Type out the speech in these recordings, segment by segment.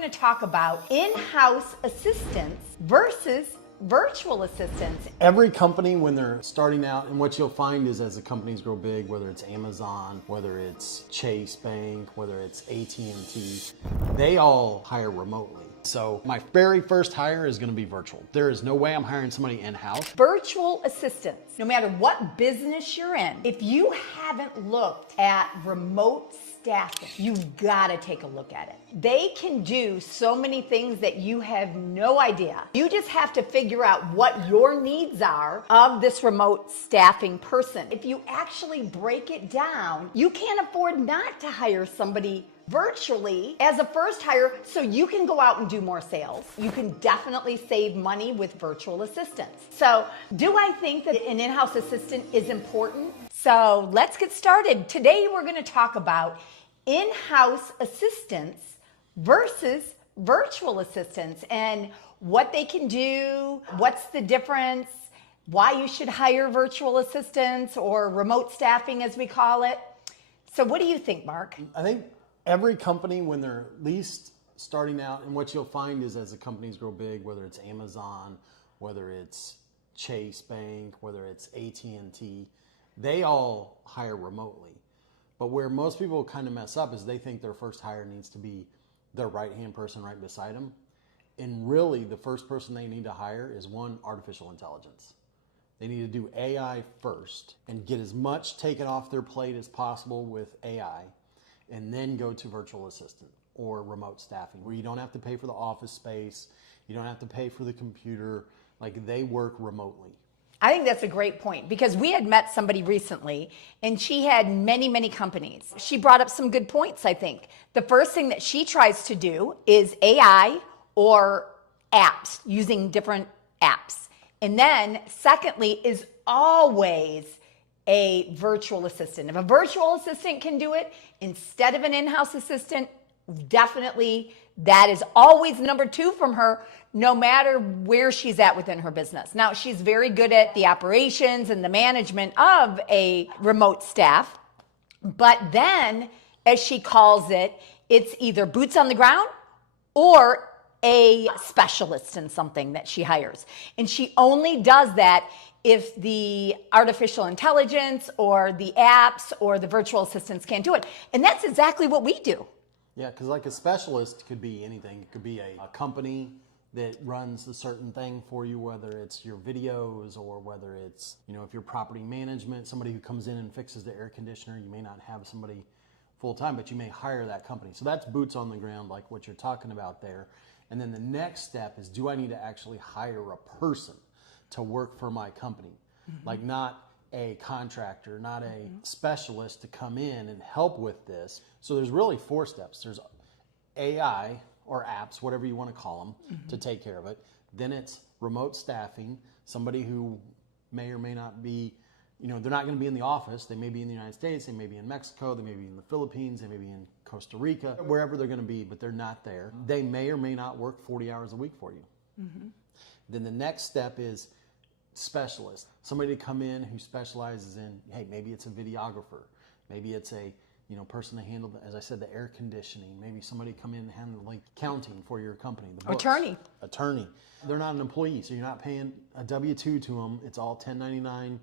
going to talk about in-house assistants versus virtual assistants. Every company, when they're starting out, and what you'll find is as the companies grow big, whether it's Amazon, whether it's Chase Bank, whether it's AT&T, they all hire remotely. So my very first hire is going to be virtual. There is no way I'm hiring somebody in-house. Virtual assistants, no matter what business you're in, if you haven't looked at remote staffing, you've got to take a look at it. They can do so many things that you have no idea. You just have to figure out what your needs are of this remote staffing person. If you actually break it down, you can't afford not to hire somebody virtually as a first hire so you can go out and do more sales. You can definitely save money with virtual assistants. So do I think that an in-house assistant is important? So let's get started. Today we're going to talk about in-house assistants versus virtual assistants and what they can do, what's the difference, why you should hire virtual assistants or remote staffing as we call it. So what do you think, Mark? I think every company, when they're at least starting out, and what you'll find is as the companies grow big, whether it's Amazon, whether it's Chase Bank, whether it's AT&T, they all hire remotely. But where most people kind of mess up is they think their first hire needs to be their right-hand person right beside them. And really, the first person they need to hire is one, artificial intelligence. They need to do AI first and get as much taken off their plate as possible with AI, and then go to virtual assistant or remote staffing, where you don't have to pay for the office space, you don't have to pay for the computer, like they work remotely. I think that's a great point because we had met somebody recently and she had many companies. She brought up some good points, I think. The first thing that she tries to do is AI or apps, using different apps. And then secondly is always a virtual assistant. If a virtual assistant can do it instead of an in-house assistant, definitely that is always number two from her, no matter where she's at within her business. Now, she's very good at the operations and the management of a remote staff, but then, as she calls it, it's either boots on the ground or a specialist in something that she hires. And she only does that if the artificial intelligence or the apps or the virtual assistants can't do it. And that's exactly what we do. Yeah, because like a specialist could be anything. It could be a company that runs a certain thing for you, whether it's your videos or whether it's, if you're property management, somebody who comes in and fixes the air conditioner. You may not have somebody full time, but you may hire that company. So that's boots on the ground, like what you're talking about there. And then the next step is, do I need to actually hire a person to work for my company? Mm-hmm. Like not a contractor, not a specialist to come in and help with this. So there's really four steps. There's AI or apps, whatever you want to call them, to take care of it. Then it's remote staffing, somebody who may or may not be, they're not going to be in the office. They may be in the United States, they may be in Mexico, they may be in the Philippines, they may be in Costa Rica, wherever they're going to be, but they're not there. They may or may not work 40 hours a week for you. Mm-hmm. Then the next step is specialist, somebody to come in who specializes in, hey, maybe it's a videographer, maybe it's a person to handle, as I said, the air conditioning, maybe somebody come in and handle like accounting for your company, the books. Attorney. They're not an employee, so you're not paying a W-2 to them. It's all 1099,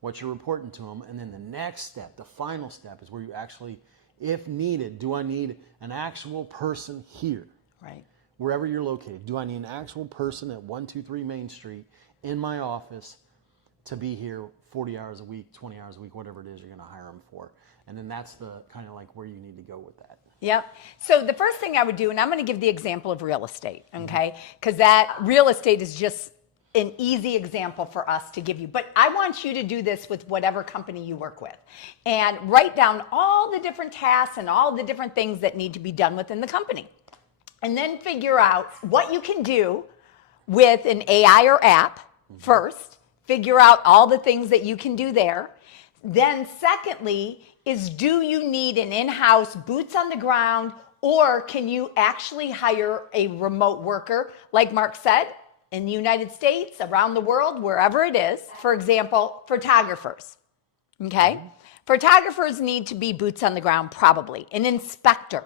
what you're reporting to them. And then the next step, the final step, is where you actually, if needed, do I need an actual person here? Right. Wherever you're located. Do I need an actual person at 123 Main Street in my office to be here 40 hours a week, 20 hours a week, whatever it is you're going to hire them for? And then that's the kind of like where you need to go with that. Yep. So the first thing I would do, and I'm going to give the example of real estate, okay? Because that real estate is just an easy example for us to give you. But I want you to do this with whatever company you work with. And write down all the different tasks and all the different things that need to be done within the company. And then figure out what you can do with an AI or app first. Figure out all the things that you can do there. Then secondly, is do you need an in-house boots on the ground, or can you actually hire a remote worker, like Mark said, in the United States, around the world, wherever it is? For example, photographers, okay? Photographers need to be boots on the ground, probably. An inspector.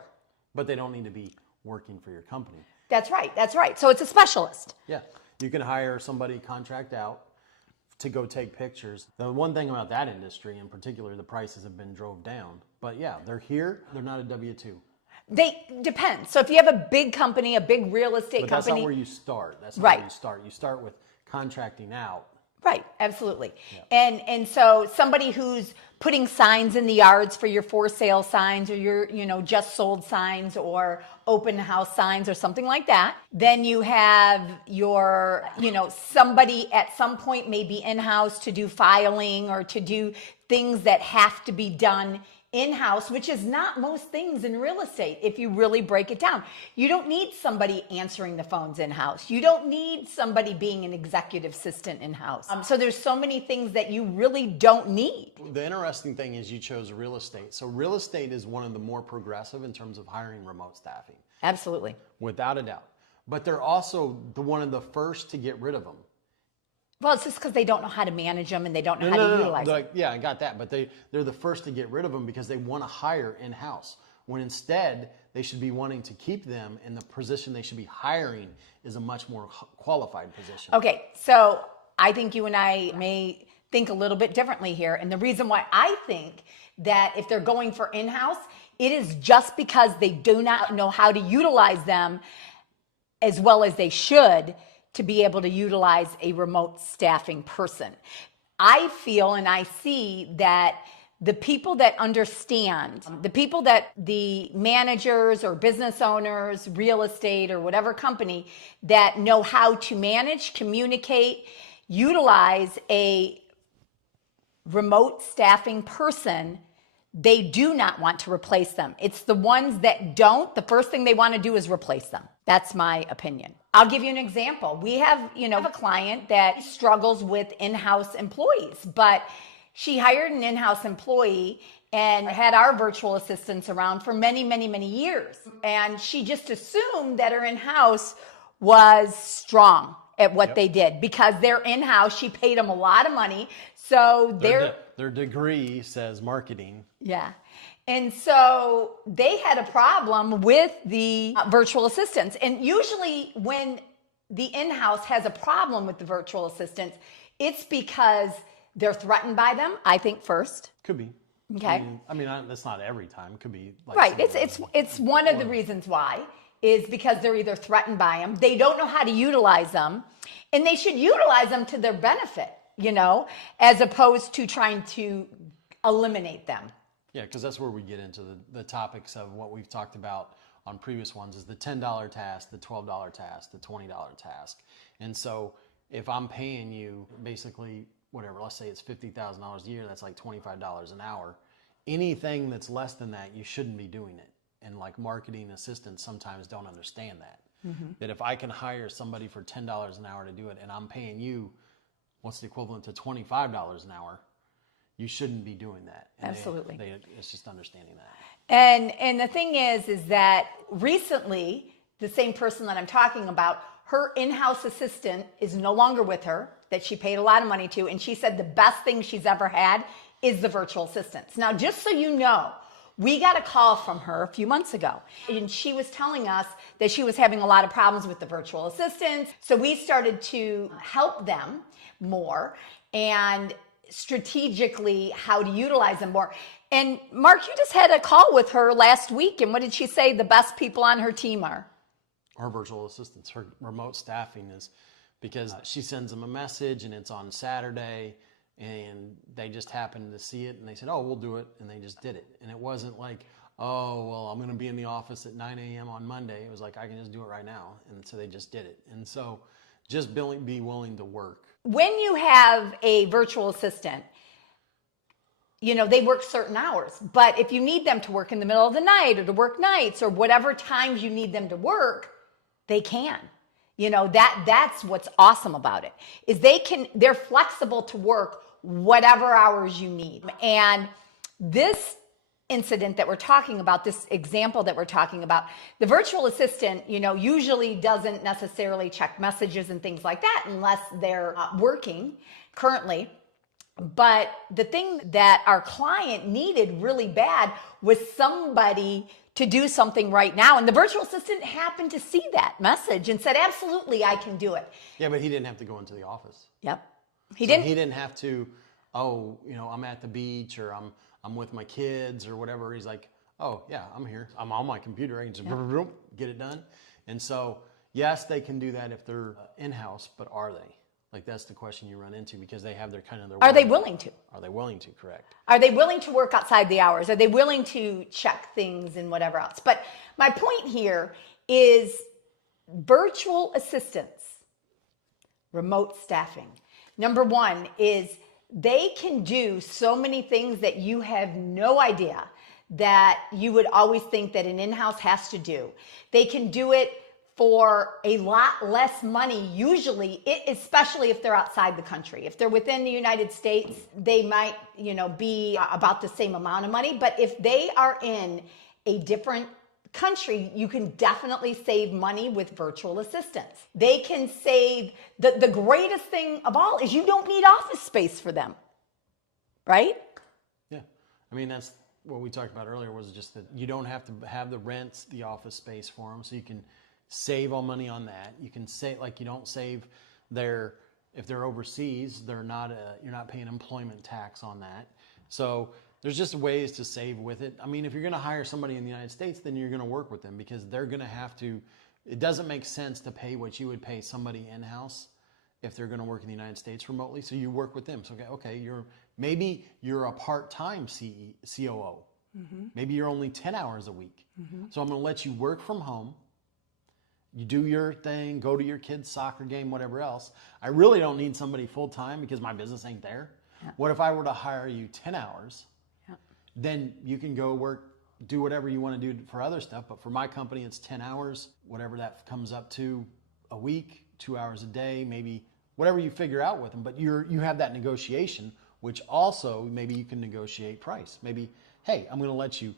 But they don't need to be working for your company. That's right. That's right. So it's a specialist. Yeah. You can hire somebody, contract out to go take pictures. The one thing about that industry in particular, the prices have been drove down. But yeah, they're here. They're not a W-2. They depend. So if you have a big company, a big real estate But that's company. not where you start. That's not Right. where you start. You start with contracting out. Right, absolutely. And so somebody who's putting signs in the yards for your for sale signs or your, just sold signs or open house signs or something like that. Then you have your, somebody at some point maybe in-house to do filing or to do things that have to be done in-house, which is not most things in real estate if you really break it down. You don't need somebody answering the phones in-house. You don't need somebody being an executive assistant in-house. So there's so many things that you really don't need. The interesting thing is you chose real estate. So real estate is one of the more progressive in terms of hiring remote staffing. Absolutely. Without a doubt. But they're also one of the first to get rid of them. Well, it's just because they don't know how to manage them and they don't know how to utilize them. Yeah, I got that. But they're the first to get rid of them because they want to hire in-house. When instead, they should be wanting to keep them, and the position they should be hiring is a much more qualified position. Okay, so I think you and I may think a little bit differently here. And the reason why I think that if they're going for in-house, it is just because they do not know how to utilize them as well as they should to be able to utilize a remote staffing person. I feel and I see that the people that understand, the people that the managers or business owners, real estate or whatever company that know how to manage, communicate, utilize a remote staffing person, they do not want to replace them. It's the ones that don't, the first thing they want to do is replace them. That's my opinion. I'll give you an example. We have, a client that struggles with in-house employees, but she hired an in-house employee and had our virtual assistants around for many, many, many years. And she just assumed that her in-house was strong at what they did because they're in-house. She paid them a lot of money. So their degree says marketing. Yeah. And so they had a problem with the virtual assistants. And usually when the in-house has a problem with the virtual assistants, it's because they're threatened by them, I think, first. Could be. Okay. I mean, that's not every time. It could be like right. It's one of the reasons why is because they're either threatened by them, they don't know how to utilize them, and they should utilize them to their benefit, as opposed to trying to eliminate them. Yeah, because that's where we get into the topics of what we've talked about on previous ones is the $10 task, the $12 task, the $20 task. And so if I'm paying you basically whatever, let's say it's $50,000 a year, that's like $25 an hour. Anything that's less than that, you shouldn't be doing it. And like marketing assistants sometimes don't understand that. Mm-hmm. That if I can hire somebody for $10 an hour to do it and I'm paying you what's the equivalent to $25 an hour, you shouldn't be doing that. And absolutely. It's just understanding that. And the thing is that recently, the same person that I'm talking about, her in-house assistant is no longer with her, that she paid a lot of money to, and she said the best thing she's ever had is the virtual assistants. Now, just so you know, we got a call from her a few months ago, and she was telling us that she was having a lot of problems with the virtual assistants. So we started to help them more and strategically how to utilize them more. And Mark, you just had a call with her last week, and what did she say the best people on her team are? Her virtual assistants, her remote staffing is because she sends them a message and it's on Saturday and they just happened to see it and they said, oh, we'll do it. And they just did it. And it wasn't like, oh, well, I'm going to be in the office at 9 a.m. on Monday. It was like, I can just do it right now. And so they just did it. And so just be willing to work. When you have a virtual assistant, they work certain hours, but if you need them to work in the middle of the night or to work nights or whatever times you need them to work, they can. That's what's awesome about it is they're flexible to work whatever hours you need. And this incident that we're talking about, this example that we're talking about, the virtual assistant, usually doesn't necessarily check messages and things like that unless they're working currently. But the thing that our client needed really bad was somebody to do something right now. And the virtual assistant happened to see that message and said, absolutely, I can do it. Yeah, but he didn't have to go into the office. Yep. He didn't have to, I'm at the beach or I'm with my kids or whatever. He's like, oh yeah, I'm here. I'm on my computer. I can just get it done. And so, yes, they can do that if they're in-house, but are they? Like, that's the question you run into, because they have their Are they willing to? Are they willing to? Correct. Are they willing to work outside the hours? Are they willing to check things and whatever else? But my point here is virtual assistants, remote staffing. Number one is they can do so many things that you have no idea that you would always think that an in-house has to do. They can do it for a lot less money, usually, especially if they're outside the country. If they're within the United States, they might, be about the same amount of money. But if they are in a different country, you can definitely save money with virtual assistants. They can save, the greatest thing of all is you don't need office space for them, right? Yeah, I mean, that's what we talked about earlier, was just that you don't have to have the rents, the office space for them, so you can save all money on that. You can say, like, you don't save if they're overseas, you're not paying employment tax on that. So there's just ways to save with it. I mean, if you're going to hire somebody in the United States, then you're going to work with them, because they're going to have to, it doesn't make sense to pay what you would pay somebody in-house if they're going to work in the United States remotely. So you work with them. So, okay, maybe you're a part-time COO. Mm-hmm. Maybe you're only 10 hours a week. Mm-hmm. So I'm going to let you work from home. You do your thing, go to your kid's soccer game, whatever else. I really don't need somebody full-time because my business ain't there. Yeah. What if I were to hire you 10 hours? Yeah. Then you can go work, do whatever you want to do for other stuff. But for my company, it's 10 hours, whatever that comes up to a week, 2 hours a day, maybe whatever you figure out with them. But you have that negotiation, which also maybe you can negotiate price. Maybe, hey, I'm going to let you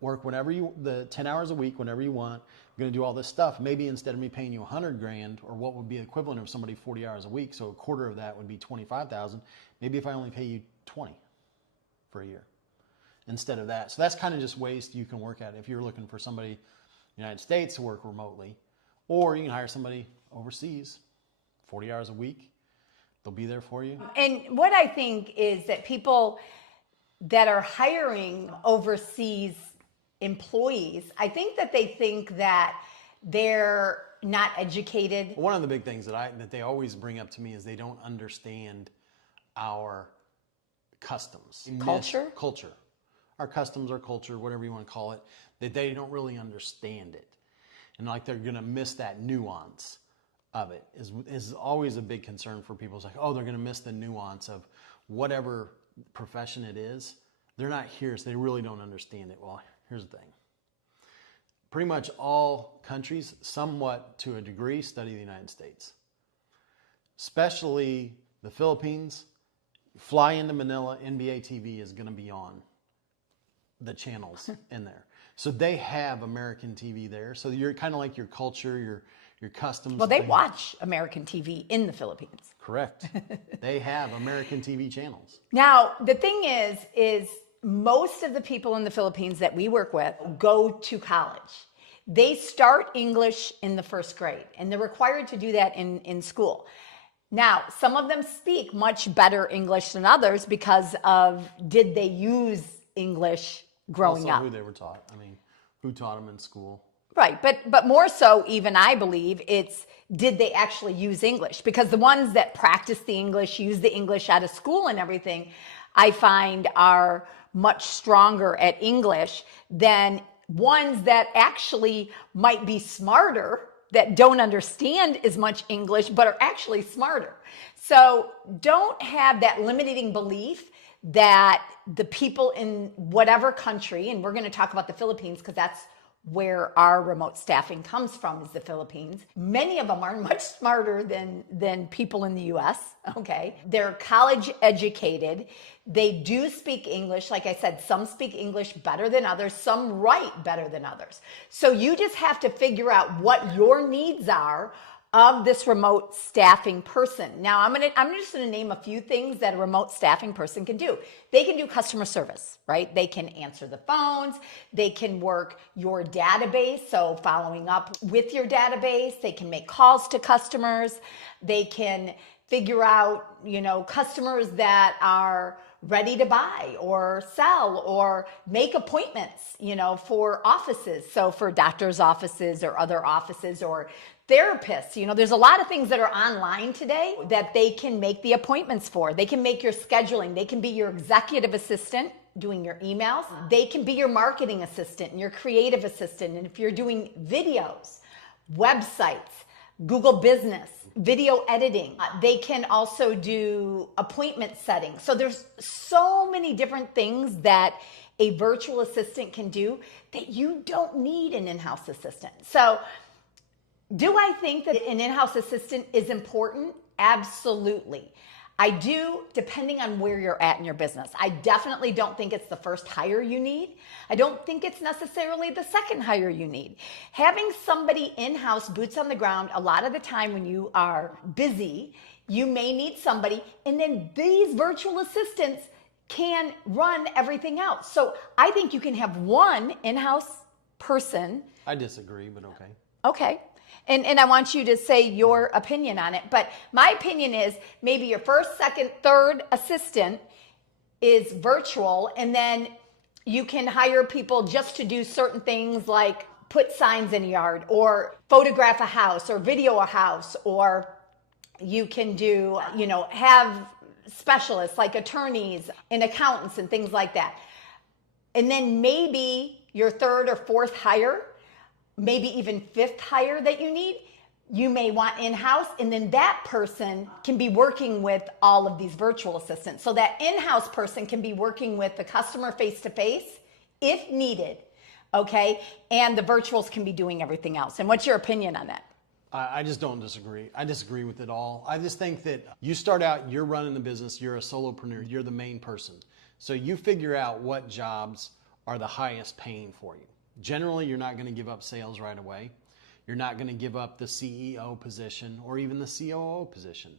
work the 10 hours a week, whenever you want. I'm going to do all this stuff. Maybe instead of me paying you $100,000, or what would be equivalent of somebody 40 hours a week, so a quarter of that would be $25,000. Maybe if I only pay you 20 for a year instead of that. So that's kind of just ways you can work at it. If you're looking for somebody in the United States to work remotely, or you can hire somebody overseas, 40 hours a week. They'll be there for you. And what I think is that people that are hiring overseas employees, I think that they think that they're not educated. One of the big things that they always bring up to me is they don't understand our customs. Culture? Culture. Our customs, our culture, whatever you want to call it, that they don't really understand it. And like they're going to miss that nuance of it is always a big concern for people. It's like, oh, they're going to miss the nuance of whatever profession it is. They're not here, so they really don't understand it. Well, here's the thing. Pretty much all countries, somewhat to a degree, study the United States. Especially the Philippines. Fly into Manila, NBA TV is going to be on the channels in there. So they have American TV there. So you're kind of like your culture, your customs. Well, they watch American TV in the Philippines. Correct. They have American TV channels. Now, the thing is most of the people in the Philippines that we work with go to college. They start English in the first grade, and they're required to do that in school. Now, some of them speak much better English than others because of did they use English growing up? Who they were taught. I mean, who taught them in school? Right, but more so even I believe it's did they actually use English? Because the ones that practice the English, use the English out of school and everything, I find are much stronger at English than ones that actually might be smarter, that don't understand as much English, but are actually smarter. So don't have that limiting belief that the people in whatever country, and we're going to talk about the Philippines because that's where our remote staffing comes from, is the Philippines. Many of them are much smarter than people in the US, okay? They're college educated. They do speak English. Like I said, some speak English better than others. Some write better than others. So you just have to figure out what your needs are of this remote staffing person. Now, I'm just going to name a few things that a remote staffing person can do. They can do customer service, right? They can answer the phones. They can work your database, so following up with your database. They can make calls to customers. They can figure out, customers that are ready to buy or sell or make appointments, for offices. So for doctors' offices or other offices or therapists, there's a lot of things that are online today that they can make the appointments for. They can make your scheduling. They can be your executive assistant doing your emails. They can be your marketing assistant and your creative assistant. And if you're doing videos, websites, Google Business, video editing. They can also do appointment setting. So there's so many different things that a virtual assistant can do that you don't need an in-house assistant. So do I think that an in-house assistant is important? Absolutely. I do, depending on where you're at in your business. I definitely don't think it's the first hire you need. I don't think it's necessarily the second hire you need. Having somebody in-house, boots on the ground, a lot of the time when you are busy, you may need somebody, and then these virtual assistants can run everything else. So I think you can have one in-house person. I disagree, but okay. Okay. And I want you to say your opinion on it. But my opinion is maybe your first, second, third assistant is virtual, and then you can hire people just to do certain things like put signs in a yard or photograph a house or video a house, or you can do, have specialists like attorneys and accountants and things like that. And then maybe your third or fourth hire, maybe even fifth hire that you need, you may want in-house, and then that person can be working with all of these virtual assistants. So that in-house person can be working with the customer face-to-face if needed, okay? And the virtuals can be doing everything else. And what's your opinion on that? I just don't disagree. I disagree with it all. I just think that you start out, you're running the business, you're a solopreneur, you're the main person. So you figure out what jobs are the highest paying for you. Generally, you're not going to give up sales right away. You're not going to give up the CEO position or even the COO position,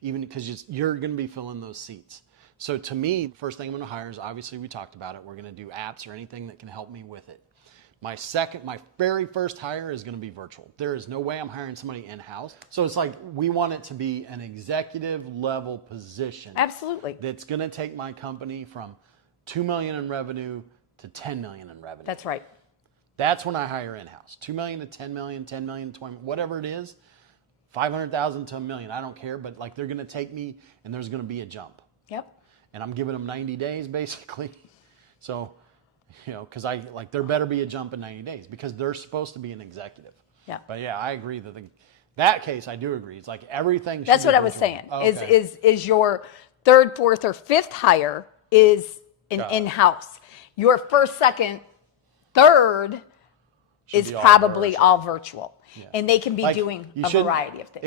even because you're going to be filling those seats. So to me, first thing I'm going to hire is, obviously we talked about it, we're going to do apps or anything that can help me with it. My very first hire is going to be virtual. There is no way I'm hiring somebody in-house. So it's like we want it to be an executive level position. Absolutely. That's going to take my company from $2 million in revenue to $10 million in revenue. That's right. That's when I hire in-house. 2 million to 10 million, 10 million, 20, whatever it is, 500,000 to a million. I don't care, but like they're going to take me and there's going to be a jump. Yep. And I'm giving them 90 days basically. So, because there better be a jump in 90 days because they're supposed to be an executive. Yeah. But yeah, I agree that case, I do agree. It's like everything. That's what I was saying. Oh, okay. Is your third, fourth, or fifth hire is an in-house. Your first, second, third is probably all virtual. Yeah. And they can be doing a variety of things.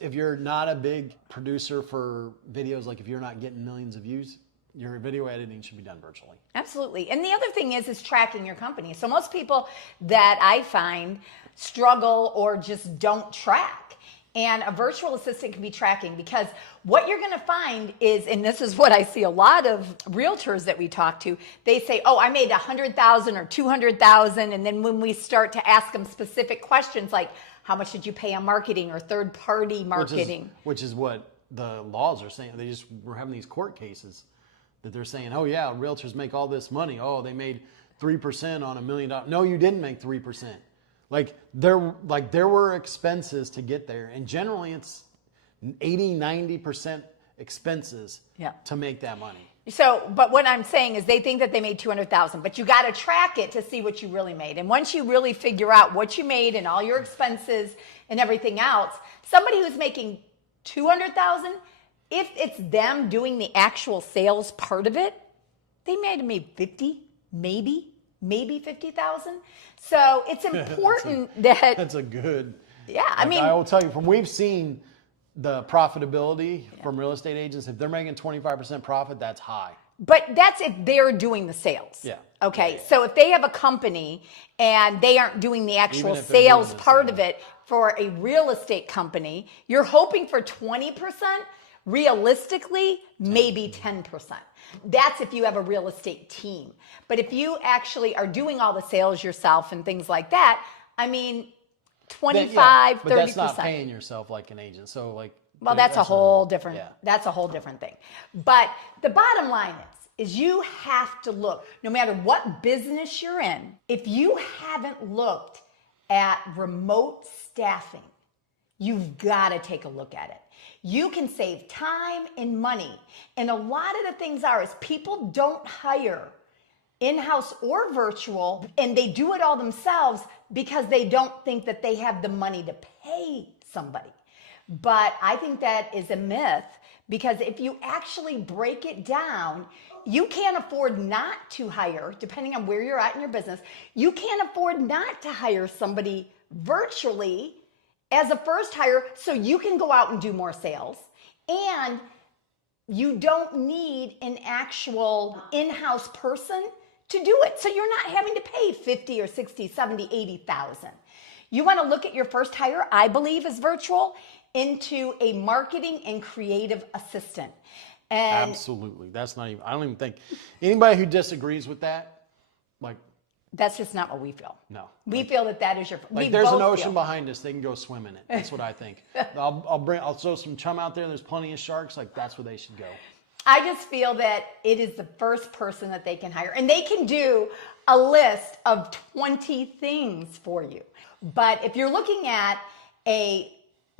If you're not a big producer for videos, like if you're not getting millions of views, your video editing should be done virtually. Absolutely. And the other thing is tracking your company. So most people that I find struggle or just don't track. And a virtual assistant can be tracking, because what you're going to find is, and this is what I see a lot of realtors that we talk to, they say, oh, I made 100,000 or 200,000. And then when we start to ask them specific questions like, how much did you pay on marketing or third party marketing? Which is what the laws are saying. We're having these court cases that they're saying, oh yeah, realtors make all this money. Oh, they made 3% on $1 million. No, you didn't make 3%. There were expenses to get there, and generally it's 80-90% expenses to make that money. So, but what I'm saying is they think that they made 200,000, but you got to track it to see what you really made. And once you really figure out what you made and all your expenses and everything else, somebody who's making 200,000, if it's them doing the actual sales part of it, they might have made 50, maybe 50,000. So it's important that's a good. Yeah, I mean, I will tell you, we've seen the profitability from real estate agents. If they're making 25% profit, that's high. But that's if they're doing the sales. Yeah. Okay. Yeah. So if they have a company and they aren't doing the actual sales part of it, for a real estate company, you're hoping for 20%. Realistically, maybe 10%. That's if you have a real estate team. But if you actually are doing all the sales yourself and things like that, I mean, 25, 30%. But that's not paying yourself like an agent. So like, well, that's a whole different, that's a whole different thing. But the bottom line is you have to look, no matter what business you're in, if you haven't looked at remote staffing, you've got to take a look at it. You can save time and money. And a lot of the things is people don't hire in-house or virtual, and they do it all themselves because they don't think that they have the money to pay somebody. But I think that is a myth, because if you actually break it down, you can't afford not to hire, depending on where you're at in your business, you can't afford not to hire somebody virtually as a first hire so you can go out and do more sales. And you don't need an actual in-house person to do it. So you're not having to pay 50 or 60, 70, 80,000. You want to look at your first hire, I believe is virtual, into a marketing and creative assistant. And absolutely. That's not even, I don't even think anybody who disagrees with that, like, that's just not what we feel. no. We feel that is your, like there's an ocean behind us, they can go swim in it. That's what I think. I'll throw some chum out there. There's plenty of sharks. Like that's where they should go. I just feel that it is the first person that they can hire, and they can do a list of 20 things for you. But if you're looking at a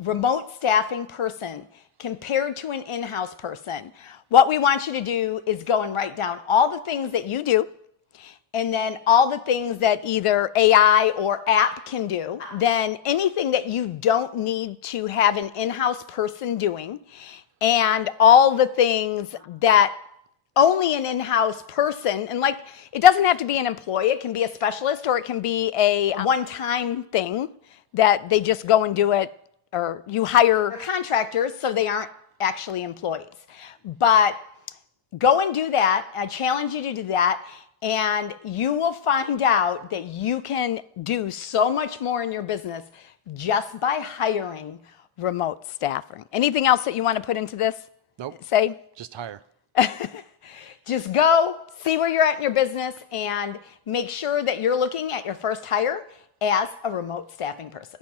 remote staffing person compared to an in-house person, what we want you to do is go and write down all the things that you do, and then all the things that either AI or app can do, then anything that you don't need to have an in-house person doing, and all the things that only an in-house person, and like, it doesn't have to be an employee, it can be a specialist, or it can be a one-time thing that they just go and do it, or you hire contractors so they aren't actually employees. But go and do that. I challenge you to do that, and you will find out that you can do so much more in your business just by hiring remote staffing. Anything else that you want to put into this? Nope. Say? Just hire. Just go, see where you're at in your business, and make sure that you're looking at your first hire as a remote staffing person.